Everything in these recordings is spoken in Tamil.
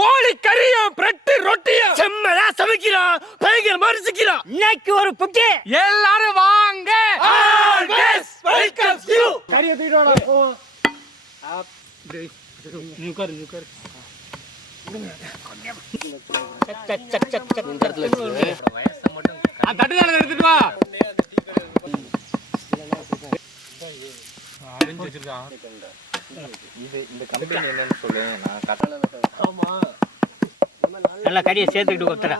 கோழி கறியும் பிரெட்டு ரொட்டியும் செம்மலா சமைக்கிறோம். பயங்கர மரிசிக்கிறோம். இன்னைக்கு ஒரு புட்டி எல்லாரும் வாங்க. Always welcome you. கறியை தூக்கிட்டு போவோம். நியூக்கர் நியூக்கர் தட்டுதான எடுத்துட்டு வா. நல்லா கறியை சேர்த்துக்கிட்டு ஒருத்தர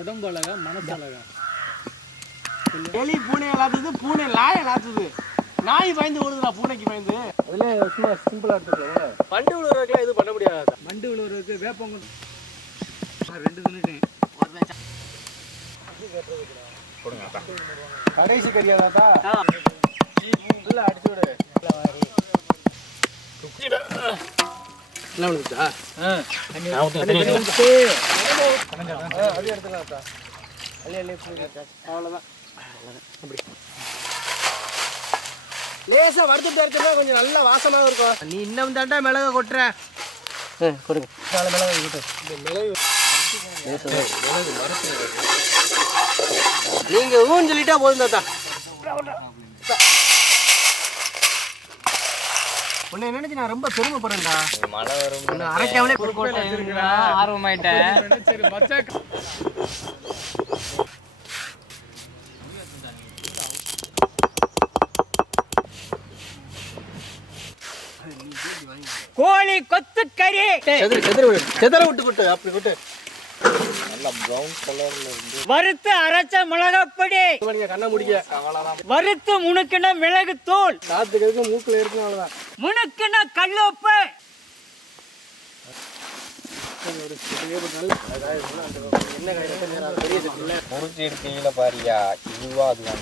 உடம்பு அழகா மனசு அழகா. எலி பூனை விளாத்துது, பூனை நாயை விளாத்துது. நாய் பயந்து ஓடுதுடா பூனைக்கு பயந்து. அதுல சும்மா சிம்பிளா எடுத்துக்கலாம். வண்டு விழுறதுக்குலாம் எதுவும் பண்ண முடியாது. வண்டு விழுறதுக்கு வேப்பங்க ரெண்டு தின்னுட்டேன். கடைசி கறியாதாத்தா இல்ல அடிச்சு விடு. என்ன விழுந்துச்சா? அது எடுத்துக்கலாம்ப்பா. அவ்வளோதான். அப்படி லேசா வறுத்துட்டு எடுத்துட்டா கொஞ்சம் நல்லா வாசமாக இருக்கும். நீ இன்னும் தாண்டா மிளகா கொட்டுற. கொடுங்க மிளகா கொட்டு. நீங்க ஊன்னு சொல்லிட்டா போதும் தாத்தா. உன்னை நினைச்சு நான் ரொம்ப பெருமைப்படுறேன்டா. மழை வரும் அரைக்காமலே ஆர்வமாயிட்டேன். கோழி கொத்து கறி செதற விட்டு அப்படி விட்டு நல்லா பிரவுன் கலர்ல இருந்து வறுத்து அரைச்ச மிளகாப்பொடி கண்ண முடிக்க வறுத்து முணுக்கின மிளகு தூள் சாத்துக்கிறதுக்கு மூக்குல இருக்கணும். அவ்வளவுதான். முணுக்கின கல்லுப்பு முடிச்சு எடுத்தீங்களா பாரியா, இதுவா அதுதான்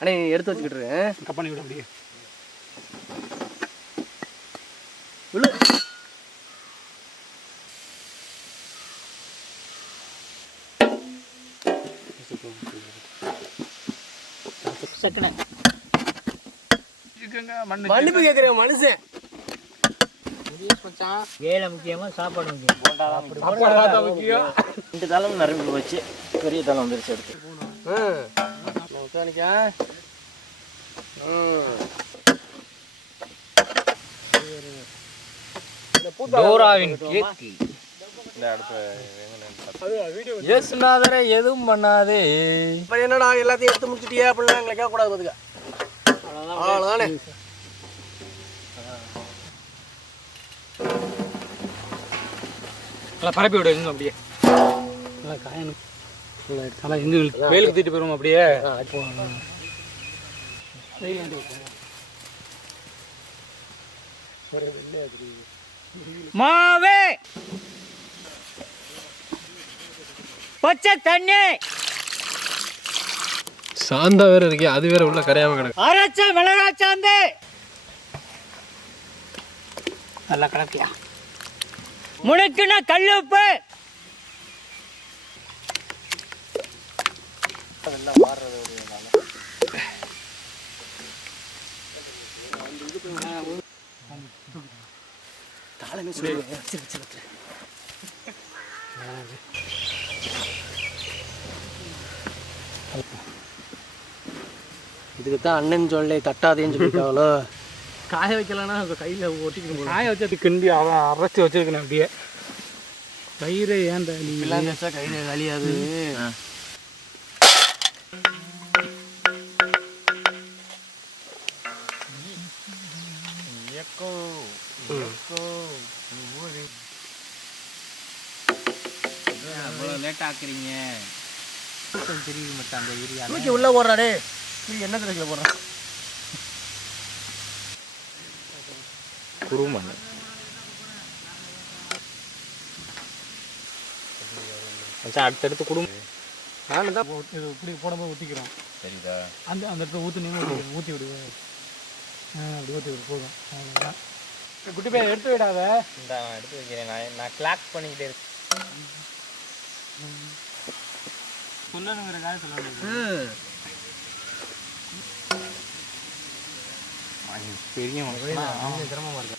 அண்ணே எடுத்து வச்சுக்கிட்டு கப்பனி விட முடியும். மன்னிப்பு கேட்கிறேன் மனுஷன். வேலை முக்கியமா சாப்பாடு முக்கியம். முக்கியம். ரெண்டு தளம் நரம்பு வச்சு பெரிய தளம் வந்துருச்சு எடுத்து. எதுவும் பண்ணாதே. என்னடா எல்லாத்தையும் எடுத்து முடிச்சுட்டியா அப்படிலாம் எங்களை கேட்க கூடாது. பாத்துக்க அவ்வளவுதானே. பரப்பி விடு எங்க அப்படியே நல்லா காயணும். எங்க வேலுக்கு தூக்கிட்டு போயிருவோம் அப்படியே. மாவு பச்சை தண்ணி சாந்தா வேற இருக்கே, அது வேற உள்ள கரையாம கிடக்கு. அரைச்ச மிளகாய் சாந்து நல்லா கிடக்கியா. முணுக்குன கல்லுப்பு இதுக்குத்தான் அண்ணன் சொல்ல தட்டாதேன்னு சொல்லிட்டாங்களோ. காய வைக்கலன்னா கையில் ஒட்டிக்கணும். காய வச்சு அது கிண்டி அவன் அரைச்சி வச்சிருக்கணும். அப்படியே கயிறு ஏன்டா நீலாம் வச்சா கையில் வலியாது. லேட் ஆக்குறீங்க. தெரியுது மட்டும் அந்த ஏரியா உள்ள போடுறாடே. என்ன தெரிஞ்ச போடுறான் குருமன். அடுத்தடுத்து குடும்பம் நானும் தான் இப்படி போடும்போது ஊற்றிக்கிறோம். சரிதா? அந்த இடத்துல ஊற்றி ஊற்றி விடுவேன். அப்படி ஊற்றி விடு போதும். அவ்வளோதான். குட்டி பையன் எடுத்து விடாத. எடுத்து வைக்கிறேன். நான் கிளாக் பண்ணிக்கிட்டே இருக்கேன். சொல்லணுங்கிறக்காக சொல்ல பெரிய சிரமமா இருக்கு.